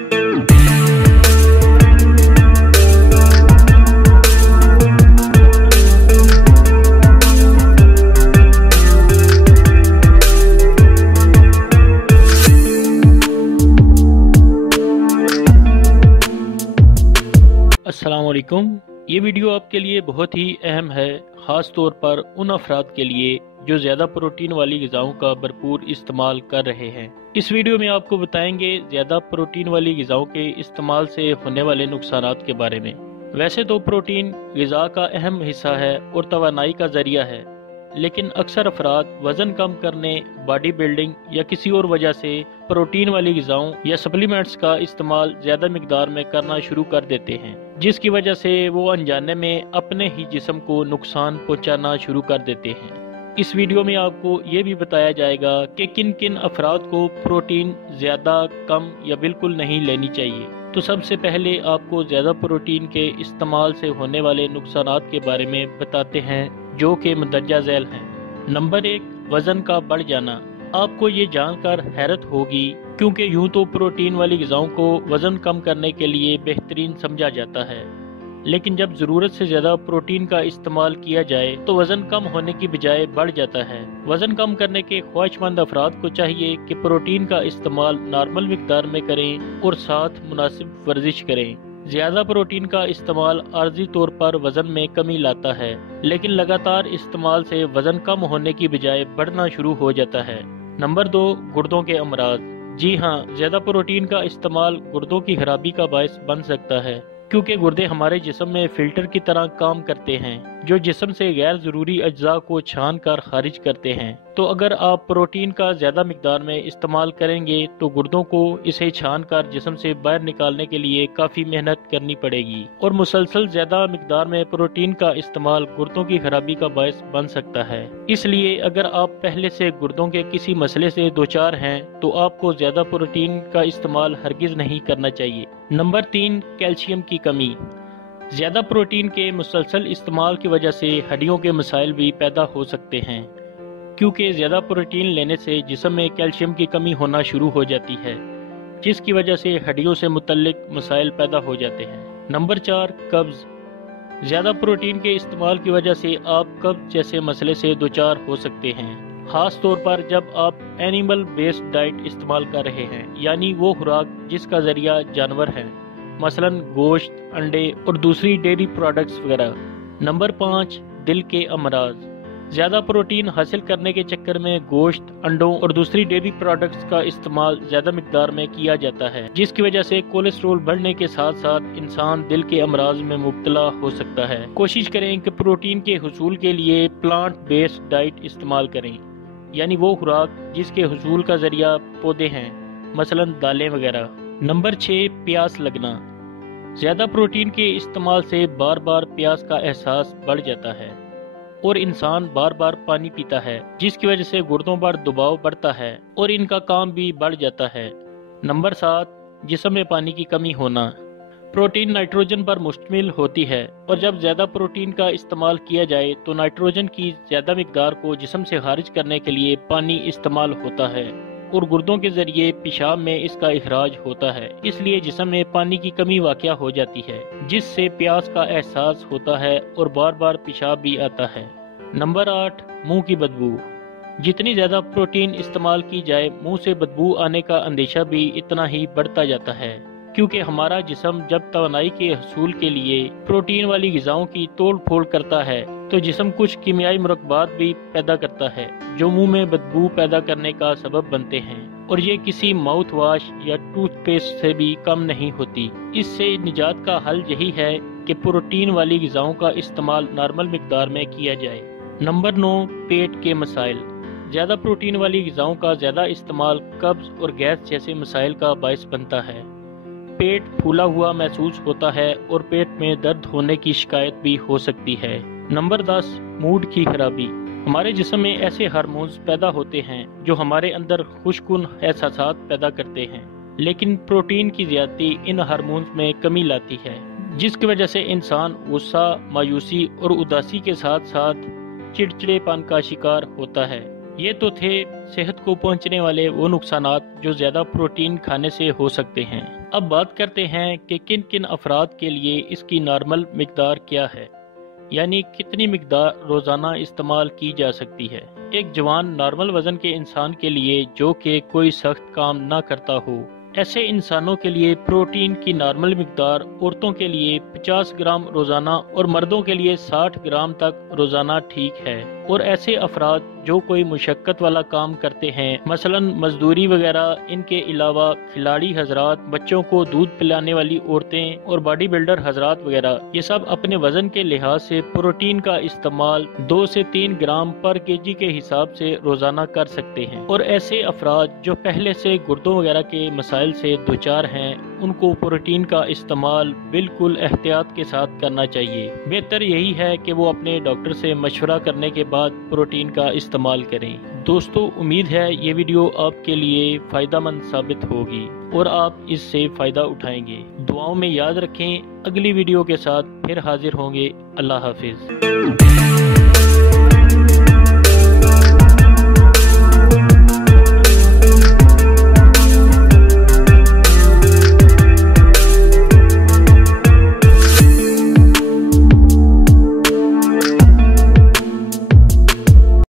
अस्सलाम वालेकुम। ये वीडियो आपके लिए बहुत ही अहम है, ख़ास तौर पर उन अफराद के लिए जो ज़्यादा प्रोटीन वाली ग़िज़ाओं का भरपूर इस्तेमाल कर रहे हैं। इस वीडियो में आपको बताएंगे ज़्यादा प्रोटीन वाली ग़िज़ाओं के इस्तेमाल से होने वाले नुकसानात के बारे में। वैसे तो प्रोटीन ग़िज़ा का अहम हिस्सा है और तवानाई का ज़रिया है, लेकिन अक्सर अफराद वज़न कम करने, बॉडी बिल्डिंग या किसी और वजह से प्रोटीन वाली ग़िज़ाओं या सप्लीमेंट्स का इस्तेमाल ज़्यादा मिकदार में करना शुरू कर देते हैं, जिसकी वजह से वो अनजाने में अपने ही जिस्म को नुकसान पहुंचाना शुरू कर देते हैं। इस वीडियो में आपको ये भी बताया जाएगा कि किन किन अफराद को प्रोटीन ज़्यादा, कम या बिल्कुल नहीं लेनी चाहिए। तो सबसे पहले आपको ज़्यादा प्रोटीन के इस्तेमाल से होने वाले नुकसानात के बारे में बताते हैं, जो कि मुंदरजा झैल हैं। नंबर 1, वज़न का बढ़ जाना। आपको ये जानकर हैरत होगी, क्योंकि यूं तो प्रोटीन वाली ग़िज़ाओं को वज़न कम करने के लिए बेहतरीन समझा जाता है, लेकिन जब ज़रूरत से ज़्यादा प्रोटीन का इस्तेमाल किया जाए तो वज़न कम होने की बजाय बढ़ जाता है। वज़न कम करने के ख्वाहिशमंद अफराद को चाहिए कि प्रोटीन का इस्तेमाल नॉर्मल मिकदार में करें और साथ मुनासिब वर्जिश करें। ज़्यादा प्रोटीन का इस्तेमाल आर्जी तौर पर वज़न में कमी लाता है, लेकिन लगातार इस्तेमाल से वज़न कम होने की बजाय बढ़ना शुरू हो जाता है। नंबर 2, गुर्दों के अमराज। जी हाँ, ज़्यादा प्रोटीन का इस्तेमाल गुर्दों की खराबी का बायस बन सकता है, क्योंकि गुर्दे हमारे जिस्म में फ़िल्टर की तरह काम करते हैं, जो जिस्म से गैर ज़रूरी अज्जा को छान कर खारिज करते हैं। तो अगर आप प्रोटीन का ज़्यादा मिकदार में इस्तेमाल करेंगे तो गुर्दों को इसे छान कर जिस्म से बाहर निकालने के लिए काफ़ी मेहनत करनी पड़ेगी, और मुसलसल ज़्यादा मिकदार में प्रोटीन का इस्तेमाल गुर्दों की खराबी का बायस बन सकता है। इसलिए अगर आप पहले से गुर्दों के किसी मसले से दो चार हैं तो आपको ज़्यादा प्रोटीन का इस्तेमाल हरगिज़ नहीं करना चाहिए। नंबर 3, कैल्शियम की कमी। ज़्यादा प्रोटीन के मुसलसल इस्तेमाल की वजह से हड्डियों के मसाइल भी पैदा हो सकते हैं, क्योंकि ज़्यादा प्रोटीन लेने से जिस्म में कैल्शियम की कमी होना शुरू हो जाती है, जिसकी वजह से हड्डियों से मुतल्लिक मसाइल पैदा हो जाते हैं। नंबर 4, कब्ज़। ज़्यादा प्रोटीन के इस्तेमाल की वजह से आप कब्ज़ जैसे मसले से दो चार हो सकते हैं, ख़ास तौर पर जब आप एनिमल बेस्ड डाइट इस्तेमाल कर रहे हैं, यानी वो खुराक जिसका ज़रिया जानवर है, मसलन गोश्त, अंडे और दूसरी डेयरी प्रोडक्ट्स वगैरह। नंबर 5, दिल के अमराज। ज़्यादा प्रोटीन हासिल करने के चक्कर में गोश्त, अंडों और दूसरी डेयरी प्रोडक्ट्स का इस्तेमाल ज़्यादा मिकदार में किया जाता है, जिसकी वजह से कोलेस्ट्रॉल बढ़ने के साथ साथ इंसान दिल के अमराज में मुब्तला हो सकता है। कोशिश करें कि प्रोटीन के हुसूल के लिए प्लांट बेस्ड डाइट इस्तेमाल करें, यानी वो खुराक जिसके हुसूल का ज़रिया पौधे हैं, मसलन दालें वगैरह। नंबर 6, प्यास लगना। ज़्यादा प्रोटीन के इस्तेमाल से बार बार प्यास का एहसास बढ़ जाता है और इंसान बार बार पानी पीता है, जिसकी वजह से गुर्दों पर दबाव बढ़ता है और इनका काम भी बढ़ जाता है। नंबर 7, जिस्म में पानी की कमी होना। प्रोटीन नाइट्रोजन पर मुश्तमिल होती है, और जब ज़्यादा प्रोटीन का इस्तेमाल किया जाए तो नाइट्रोजन की ज़्यादा मिकदार को जिस्म से खारिज करने के लिए पानी इस्तेमाल होता है और गुर्दों के ज़रिए पेशाब में इसका इखराज होता है। इसलिए जिस्म में पानी की कमी वाक़या हो जाती है, जिससे प्यास का एहसास होता है और बार बार पेशाब भी आता है। नंबर 8, मुंह की बदबू। जितनी ज़्यादा प्रोटीन इस्तेमाल की जाए, मुंह से बदबू आने का अंदेशा भी इतना ही बढ़ता जाता है, क्योंकि हमारा जिस्म जब तवानाई के हसूल के लिए प्रोटीन वाली ग़िज़ाओं की तोड़ फोड़ करता है तो जिस्म कुछ कीमियाई मुरक्बात भी पैदा करता है, जो मुंह में बदबू पैदा करने का सबब बनते हैं, और ये किसी माउथ वॉश या टूथपेस्ट से भी कम नहीं होती। इससे निजात का हल यही है कि प्रोटीन वाली ग़िज़ाओं का इस्तेमाल नॉर्मल मिकदार में किया जाए। नंबर 9, पेट के मसाइल। ज़्यादा प्रोटीन वाली ग़िज़ाओं का ज़्यादा इस्तेमाल कब्ज़ और गैस जैसे मसाइल का बायस बनता है। पेट फूला हुआ महसूस होता है और पेट में दर्द होने की शिकायत भी हो सकती है। नंबर 10, मूड की खराबी। हमारे जिस्म में ऐसे हार्मोन्स पैदा होते हैं जो हमारे अंदर खुशकुन एहसासात पैदा करते हैं, लेकिन प्रोटीन की ज़्यादती इन हार्मोन्स में कमी लाती है, जिसकी वजह से इंसान गुस्सा, मायूसी और उदासी के साथ साथ चिड़चिड़ेपन का शिकार होता है। ये तो थे सेहत को पहुंचने वाले वो नुकसानात जो ज़्यादा प्रोटीन खाने से हो सकते हैं। अब बात करते हैं कि किन किन अफराद के लिए इसकी नॉर्मल मिकदार क्या है, यानी कितनी मिकदार रोज़ाना इस्तेमाल की जा सकती है। एक जवान नॉर्मल वज़न के इंसान के लिए जो कि कोई सख्त काम ना करता हो, ऐसे इंसानों के लिए प्रोटीन की नॉर्मल मिकदार औरतों के लिए 50 ग्राम रोज़ाना और मर्दों के लिए 60 ग्राम तक रोज़ाना ठीक है। और ऐसे अफराद जो कोई मुशक्कत वाला काम करते हैं, मसलन मजदूरी वगैरह, इनके अलावा खिलाड़ी हजरात, बच्चों को दूध पिलाने वाली औरतें और बॉडी बिल्डर हजरात वगैरह, ये सब अपने वजन के लिहाज से प्रोटीन का इस्तेमाल 2 से 3 ग्राम पर केजी के हिसाब से रोजाना कर सकते हैं। और ऐसे अफराद जो पहले से गुर्दों वगैरह के मसाइल से दुचार हैं, उनको प्रोटीन का इस्तेमाल बिल्कुल एहतियात के साथ करना चाहिए। बेहतर यही है कि वो अपने डॉक्टर से मशवरा करने के बाद प्रोटीन का इस्तेमाल करें। दोस्तों, उम्मीद है ये वीडियो आपके लिए फायदेमंद साबित होगी और आप इससे फायदा उठाएंगे। दुआओं में याद रखें। अगली वीडियो के साथ फिर हाजिर होंगे। अल्लाह हाफिज।